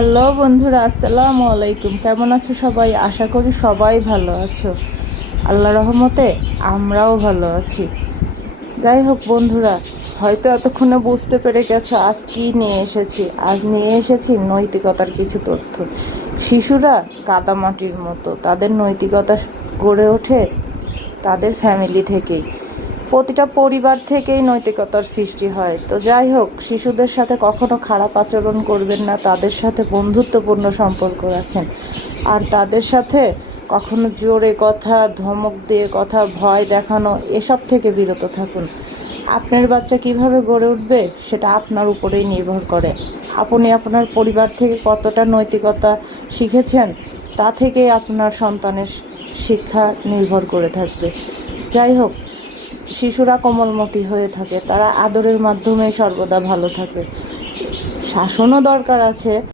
Hello বন্ধুরা, আসসালামু আলাইকুম। কেমন আছো সবাই? আশা করি সবাই ভালো আছো। আল্লাহ রহমতে আমরাও ভালো আছি। যাই হোক বন্ধুরা, হয়তো এতক্ষণে বুঝতে পেরে গেছো আজ কি নিয়ে এসেছি। আজ নিয়ে এসেছি নৈতিকতার কিছু তথ্য। শিশুরা কাদামাটির মতো, তাদের নৈতিকতা গড়ে ওঠে তাদের ফ্যামিলি থেকেই। প্রতিটা পরিবার থেকেই নৈতিকতার সৃষ্টি হয়। তো যাই হোক, শিশুদের সাথে কখনো খারাপ আচরণ করবেন না, তাদের সাথে বন্ধুত্বপূর্ণ সম্পর্ক রাখেন। আর তাদের সাথে কখনো জোরে কথা, ধমক দিয়ে কথা, ভয় দেখানো এসব থেকে বিরত থাকুন। আপনার বাচ্চা কিভাবে গড়ে উঠবে সেটা আপনার উপরেই নির্ভর করে। আপনি আপনার পরিবার থেকে কতটা নৈতিকতা শিখেছেন তা থেকেই আপনার সন্তানের শিক্ষা নির্ভর করে থাকবে। যাই হোক, শিশুরা কোমলমতি হয়ে থাকে, তারা আদরের মাধ্যমে সর্বদা ভালো থাকে। শাসনও দরকার আছে,